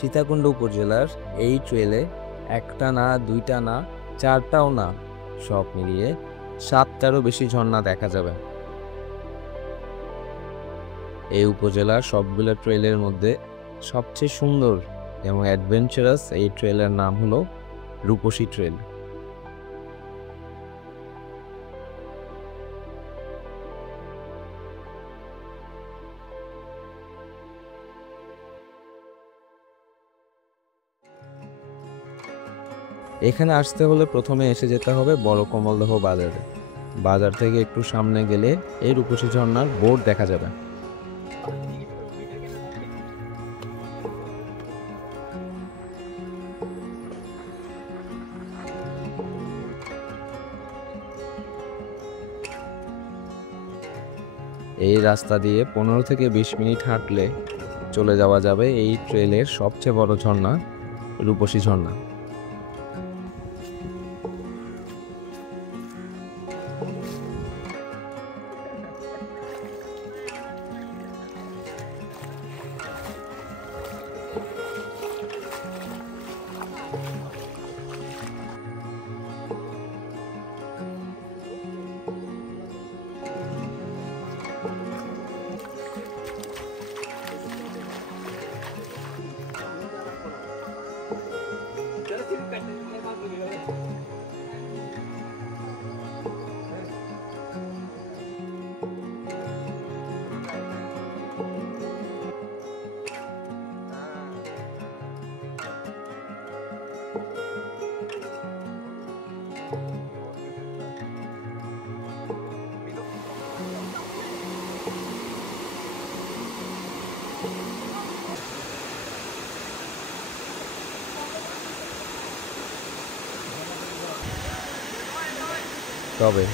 সীতাকুণ্ড উপজেলার এই ট্রেলে একটা না, দুইটা না, চারটাও না, সব মিলিয়ে 7টারও বেশি ঝর্ণা দেখা যাবে। এই উপজেলার সবগুলো ট্রেলের মধ্যে সবচেয়ে সুন্দর এবং অ্যাডভেঞ্চারাস এই ট্রেলের নাম হলো রূপসী ট্রেল। এখানে আসতে হলে প্রথমে এসে যেতে হবে বড় কমলদহ বাজারে। বাজার থেকে একটু সামনে গেলে এই রূপসী ঝর্ণার বোর্ড দেখা যাবে। এই রাস্তা দিয়ে 15 থেকে 20 মিনিট হাঁটলে চলে যাওয়া যাবে এই ট্রেলের সবচেয়ে বড় ঝর্ণা রূপসী ঝর্ণা। তবে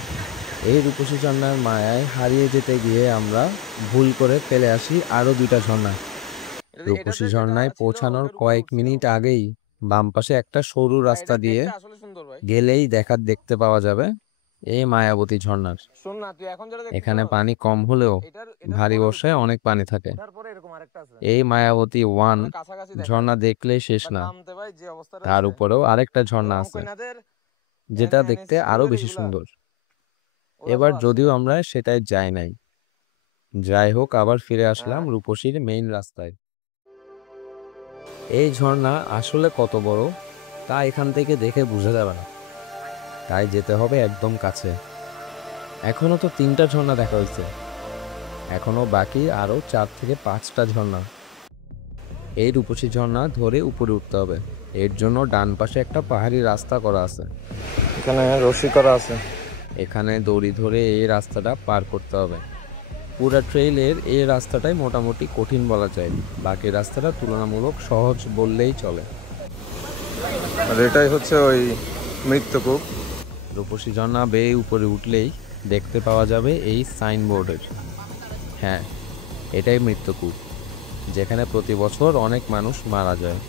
এই রূপসী ঝর্ণার মায়ায় হারিয়ে যেতে গিয়ে আমরা ভুল করে ফেলে আসি আরো 2টা ঝর্ণা। রূপসী ঝর্ণায় পৌঁছানোর কয়েক মিনিট আগেই বাম পাশে একটা সরু রাস্তা দিয়ে গেলেই দেখতে পাওয়া যাবে এই মায়াবতী ঝর্ণার। এখানে পানি কম হলেও ভারী বর্ষায় অনেক পানি থাকে। এই মায়াবতী 1 ঝর্ণা দেখলেই শেষ না, তার উপরেও আরেকটা ঝর্ণা আছে যেটা দেখতে আরো বেশি সুন্দর। এবার যদিও আমরা সেটাই যাই নাই। যাই হোক, আবার ফিরে আসলাম রূপসীর মেইন রাস্তায়। এই ঝর্ণা আসলে কত বড় তা এখান থেকে দেখে বোঝা যাবে না, তাই যেতে হবে একদম কাছে। এখনো তো 3টা ঝর্ণা দেখা হয়েছে, এখনো বাকি আরো 4 থেকে 5টা ঝর্ণা। এই রূপসী ঝর্ণা ধরে উপরে উঠতে হবে। এর জন্য ডান পাশে একটা পাহাড়ি রাস্তা করা আছে, এখানে রশি করা আছে। এখানে দড়ি ধরে এই রাস্তাটা পার করতে হবে। পুরা ট্রেইলের এই রাস্তাটাই মোটামুটি কঠিন বলা যায়, বাকি রাস্তাটা তুলনামূলক সহজ বললেই চলে। আর এটাই হচ্ছে ওই মৃত্যুকূপ। রূপসী ঝর্ণা বেয়ে উপরে উঠলেই দেখতে পাওয়া যাবে এই সাইনবোর্ডের। হ্যাঁ, এটাই মৃত্যুকূপ, যেখানে প্রতি বছর অনেক মানুষ মারা যায়।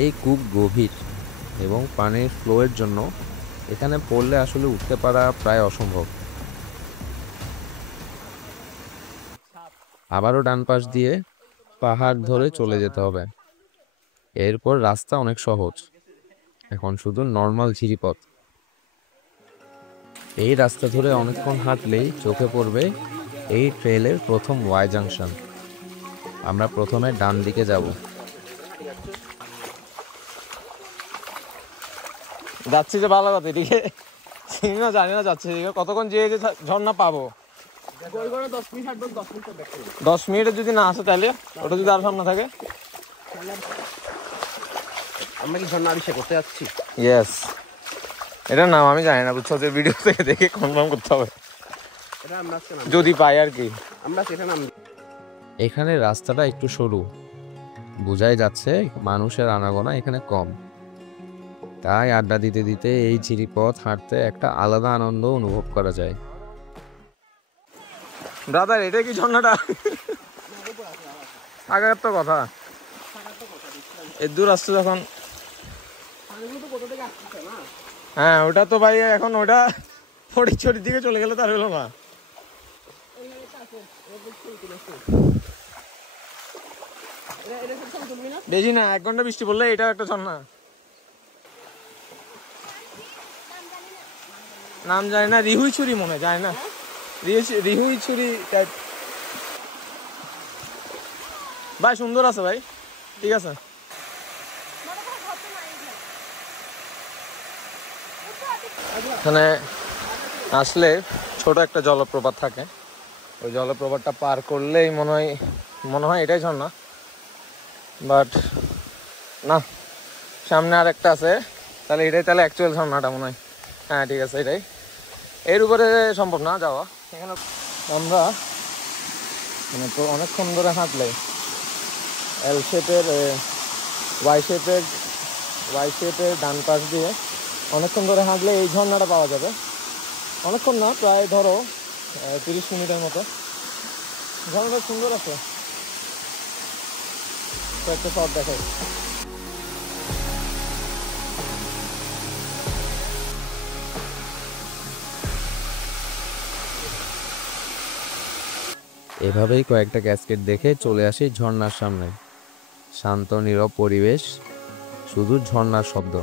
এই কূপ গভীর এবং পানির ফ্লোয়ের জন্য এখানে পড়লে আসলে উঠতে পারা প্রায় অসম্ভব। আবারও ডান পাশ দিয়ে পাহাড় ধরে চলে যেতে হবে। এরপর রাস্তা অনেক সহজ, এখন শুধু নর্মাল ঝিরিপথ। এই রাস্তা ধরে অনেকক্ষণ হাঁটলেই চোখে পড়বে এই ট্রেলের প্রথম ওয়াই জাংশন। আমরা প্রথমে ডান দিকে যাব। যাচ্ছি যে ভালো কথা, এদিকে জানি না যাচ্ছে কতক্ষণ যে ঝর্ণা পাবো। 10 মিনিটে যদি না আসে তাহলে ওটা যদি আর সামনে থাকে। আমরা কি ঝর্ণা আবিষ্কার করতে যাচ্ছি? ইয়েস, এটার নাম আমি জানি না, বুঝছো, যে ভিডিও থেকে দেখে কনফার্ম করতে হবে যদি পাই আর কি। আমরা সেখানে এখানে রাস্তাটা একটু সরু, বোঝাই যাচ্ছে মানুষের আনাগোনা এখানে কম, তাই আড্ডা দিতে দিতে এই ঝিরিপথ হাঁটতে একটা আলাদা আনন্দ অনুভব করা যায়। ব্রাদার, এটা কি ঝর্ণাটা? আগের তো কথা, এর দূর আসছে যখন। হ্যাঁ, ওটা তো ভাই এখন ওটা ফটিকছড়ির দিকে চলে গেলে তার হলো না। বেশি না, 1 ঘন্টা বৃষ্টি পড়লে এটাও একটা ঝর্ণা। নাম জানি না, রিহুই ছুরি মনে যায় না, রিহুই ছুরি টাইপ। ভাই সুন্দর আছে ভাই, ঠিক আছে। এখানে আসলে ছোট একটা জলপ্রপাত থাকে, ওই জলপ্রপাতটা পার করলেই মনে হয় এটাই ঝর্ণা, বাট না, সামনে আর একটা আছে, তাহলে এটাই তাহলে অ্যাকচুয়াল ঝর্ণাটা মনে হয়। হ্যাঁ ঠিক আছে, এটাই। এর উপরে সম্ভব না যাওয়া। এখানে আমরা মানে তো অনেকক্ষণ ধরে হাঁটলে এল শেপের ওয়াই শেপের ডান পাশ দিয়ে অনেকক্ষণ ধরে হাঁটলে এই ঝর্ণাটা পাওয়া যাবে। অনেকক্ষণ না, প্রায় ধরো 30 মিনিটের মতো। ঝর্ণাটা সুন্দর আছে, তো একটা শট দেখাই। এভাবেই কয়েকটা ক্যাসকেড দেখে চলে আসি ঝর্ণার সামনে। শান্ত নীরব পরিবেশ, শুধু ঝর্ণার শব্দ।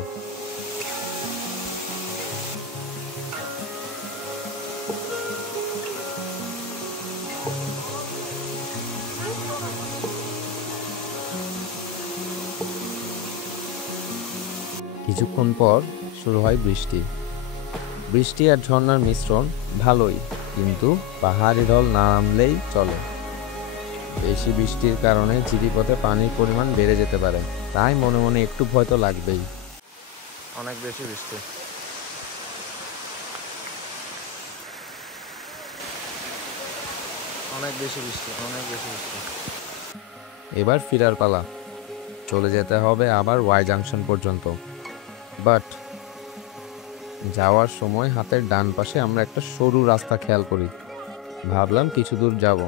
কিছুক্ষণ পর শুরু হয় বৃষ্টি। বৃষ্টি আর ঝর্ণার মিশ্রণ ভালোই, কিন্তু পাহাড়ি ঢল না নামলেই চলে। বেশি বৃষ্টির কারণে ঝিরিপথে পানির পরিমাণ বেড়ে যেতে পারে, তাই মনে মনে একটু ভয় তো লাগবেই। অনেক বেশি বৃষ্টি, অনেক বেশি বৃষ্টি। এবার ফিরার পালা, চলে যেতে হবে আবার ওয়াই জাংশন পর্যন্ত। বাট যাওয়ার সময় হাতের ডান পাশে আমরা একটা সরু রাস্তা খেয়াল করি। ভাবলাম কিছু দূর যাব,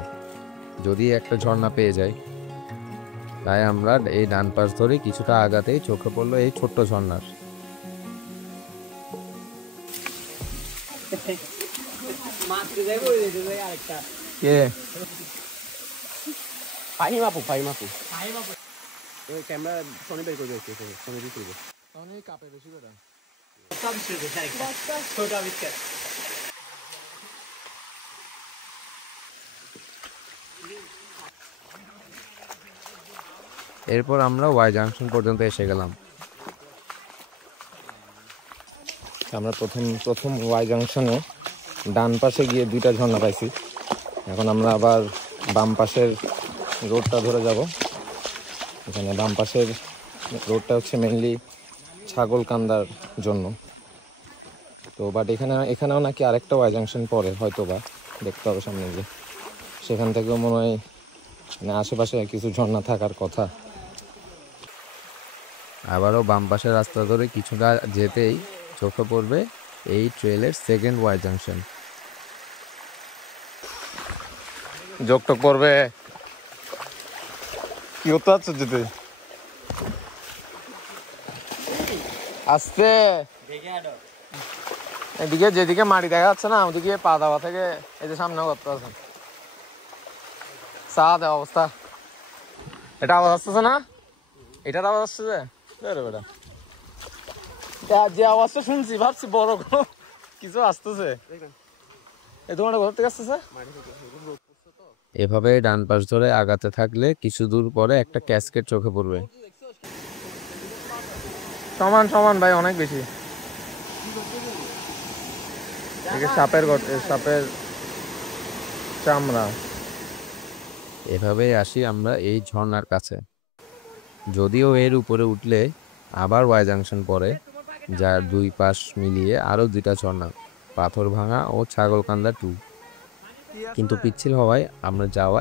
যদি একটা ঝর্ণা পেয়ে যাই। তাই আমরা এই ডান পাশ ধরে কিছুটা আগাতেই চোখে পড়লো এই ছোট্ট ঝর্ণার। কে ফাহিম আপু ওই ক্যামেরা ফোনে বের করে দিয়েছে, ফোনে দিয়ে তুলবো। অনেক কাপে বেশি করে। এরপর আমরা ওয়াই জাংশন পর্যন্ত এসে গেলাম। আমরা প্রথম ওয়াই জাংশনে ডান পাশে গিয়ে 2টা ঝর্ণা পাইছি। এখন আমরা আবার বাম পাশের রোডটা ধরে যাব। এখানে বাম পাশের রোডটা হচ্ছে মেইনলি ছাগলকান্দার জন্য। তো বাট এখানেও নাকি আরেকটা ওয়াই জাংশন পরে, হয়তো বা দেখতে হবে সামনে গিয়ে। সেখান থেকেও মনে হয় মানে আশেপাশে কিছু ঝর্ণা থাকার কথা। আবারও বাম পাশের রাস্তা ধরে কিছুটা যেতেই চোখে পড়বে এই ট্রেলের সেকেন্ড ওয়াই জাংশন। যোগটোক পড়বে, কি হতে আছে যেতে আসতে। এদিকে যেদিকে মাটি দেখা যাচ্ছে না, ওদিকে পা দেওয়া থেকে এই যে সামনে করতে আছে সাদা অবস্থা। এটা আওয়াজ আসতেছে না, এটার আওয়াজ আসছে বেটা। যে আওয়াজটা শুনছি ভাবছি বড় কোনো কিছু আসতেছে। এই তোমার ঘর থেকে আসতেছে। এভাবে ডান পাশ ধরে আগাতে থাকলে কিছু দূর পরে একটা ক্যাসকেড চোখে পড়বে। সমান ভাই, অনেক বেশি। সাপের চামড়া। এভাবেই আসি আমরা এই ঝর্ণার কাছে। যদিও এর উপরে উঠলে আবার ওয়াই জাংশন পড়ে, যার 2 পাশ মিলিয়ে আরো 2টা ঝর্ণা, পাথর ভাঙা ও ছাগলকান্দা 2। কিন্তু পিচ্ছিল হওয়ায় আমরা যাওয়া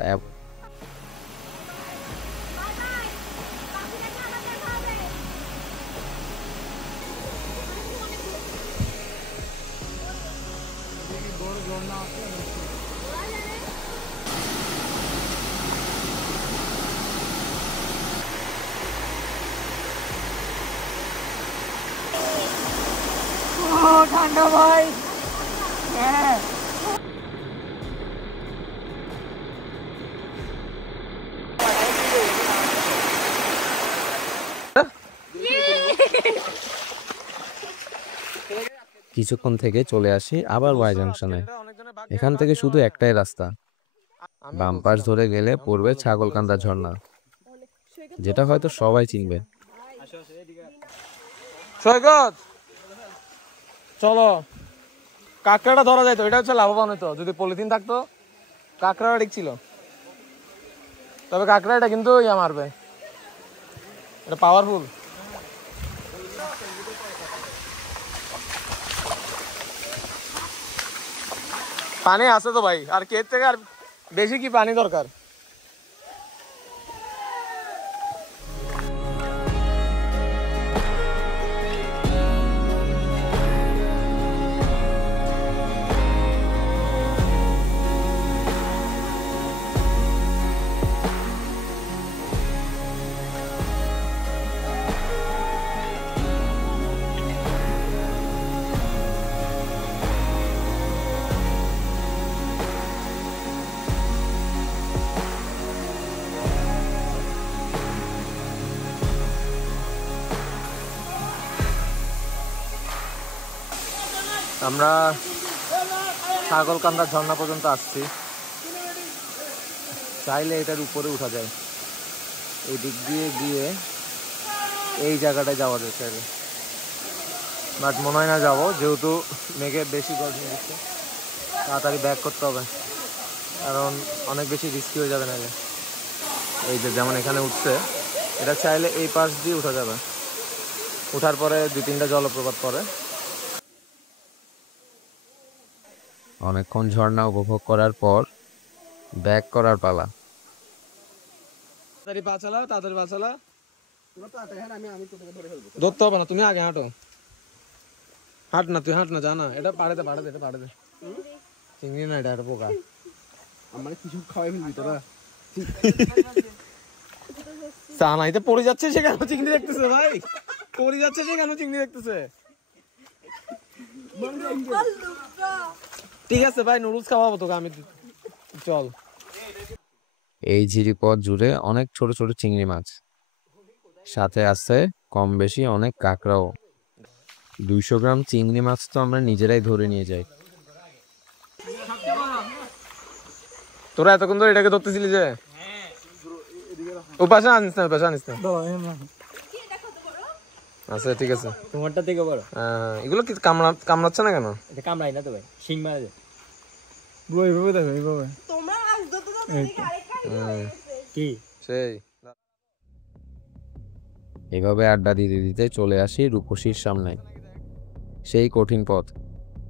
ঠান্ডা ভাই। হ্যাঁ কিছুক্ষণ থেকে চলে আসি আবার ওয়াই জাংশনে। এখান থেকে শুধু একটাই রাস্তা, বাম পাশ ধরে গেলে পড়বে ছাগলকান্দা ঝর্ণা, যেটা হয়তো সবাই চিনবে। সৈকত চলো, কাঁকড়াটা ধরা যাইতো, এটা হচ্ছে লাভবান হতো যদি পলিথিন থাকতো। কাঁকড়াটা ঠিক ছিল, তবে কাঁকড়াটা কিন্তু ইয়া মারবে, এটা পাওয়ারফুল। পানি আছে তো ভাই, আর এর থেকে আর বেশি কি পানি দরকার? আমরা ছাগলকান্দা ঝর্ণা পর্যন্ত আসছি। চাইলে এটার উপরে উঠা যায়, এই দিক দিয়ে গিয়ে এই জায়গাটায় যাওয়া যায় চাইলে, বাট মনে হয় না যাবো, যেহেতু মেঘে বেশি গরম দিচ্ছে, তাড়াতাড়ি ব্যাক করতে হবে, কারণ অনেক বেশি রিস্কি হয়ে যাবে নাহলে। এই যে যেমন এখানে উঠছে, এটা চাইলে এই পাশ দিয়ে উঠা যাবে, উঠার পরে 2-3টা জলপ্রপাত পরে। অনেকক্ষণ ঝর্ণা উপভোগ করার পর ব্যাক করার পালা। তাড়াতাড়ি পা চালা, তাড়াতাড়ি পা চালা, তোরা তো আটা আমি তোকে ধরে ফেলবো। ধরতে হবে না, তুমি আগে হাঁটো। হাঁট না, তুই হাঁট না, জানা এটা পাড়ে দে, পাড়ে দে, এটা পাড়ে দে। চিংড়ি না, এটা একটা পোকা। আমার কিছু খাওয়াই ফেলবি তোরা। চা নাইতে পড়ে যাচ্ছে, সে কেন চিংড়ি দেখতেছে ভাই? পড়ে যাচ্ছে সে কেন চিংড়ি দেখতেছে? ঠিক আছে ভাই, নুডলস খাওয়াবো তোকে আমি, চল। এই ঝিরিপথ জুড়ে অনেক ছোট ছোট চিংড়ি মাছ, সাথে আছে কম বেশি অনেক কাঁকড়াও। 200 গ্রাম চিংড়ি মাছ তো আমরা নিজেরাই ধরে নিয়ে যাই। তোরা এতক্ষণ ধরে এটাকে ধরতেছিলি যে? ও পাশে আনিস না, পাশে আনিস না। আচ্ছা ঠিক আছে, তোমারটা থেকে বড়। এগুলো কি কামড়াচ্ছে না কেন? এটা কামড়াই না তো ভাই, শিং মারা যায়। ব্রো এইভাবে দেখো, এইভাবে তোমরা আজ যত যত দিকে আরেকটা কি সেই। এভাবে আড্ডা দিতে দিতে চলে আসি রূপসীর সামনে। সেই কঠিন পথ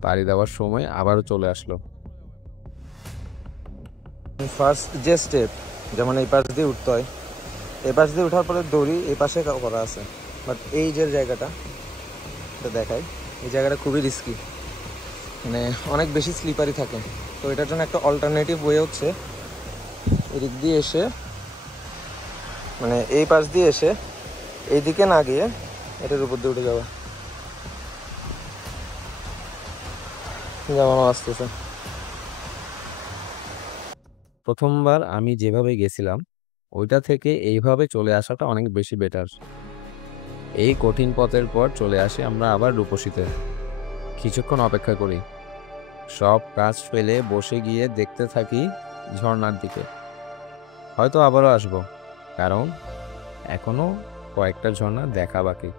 পাড়ি দেওয়ার সময় আবারও চলে আসলো। ফার্স্ট যে স্টেপ, যেমন এই পাশ দিয়ে উঠতে হয়, এই পাশ দিয়ে উঠার পরে দড়ি এই পাশে করা আছে, বাট এই যে জায়গাটা এটা দেখায়, এই জায়গাটা খুবই রিস্কি, মানে অনেক বেশি স্লিপারি থাকে। তো এটার জন্য একটা অল্টারনেটিভ ওয়ে হচ্ছে এদিক দিয়ে এসে, মানে এই পাশ দিয়ে এসে এইদিকে না গিয়ে এটার উপর দিয়ে উঠে যাওয়া। যেমন আসতেছে প্রথমবার আমি যেভাবে গেছিলাম ওইটা থেকে এইভাবে চলে আসাটা অনেক বেশি বেটার। এই কঠিন পথের পর চলে আসি আমরা আবার রূপসীতে। কিছুক্ষণ অপেক্ষা করি, সব কাজ ফেলে বসে গিয়ে দেখতে থাকি ঝর্ণার দিকে। হয়তো আবারও আসবো, কারণ এখনো কয়েকটা ঝর্ণা দেখা বাকি।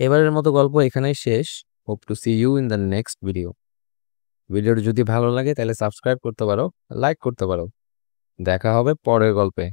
এবারের মতো গল্প এখানেই শেষ। Hope to see you in the next video. ভিডিওটি যদি ভালো লাগে তাহলে সাবস্ক্রাইব করতে পারো, লাইক করতে পারো। দেখা হবে পরের গল্পে।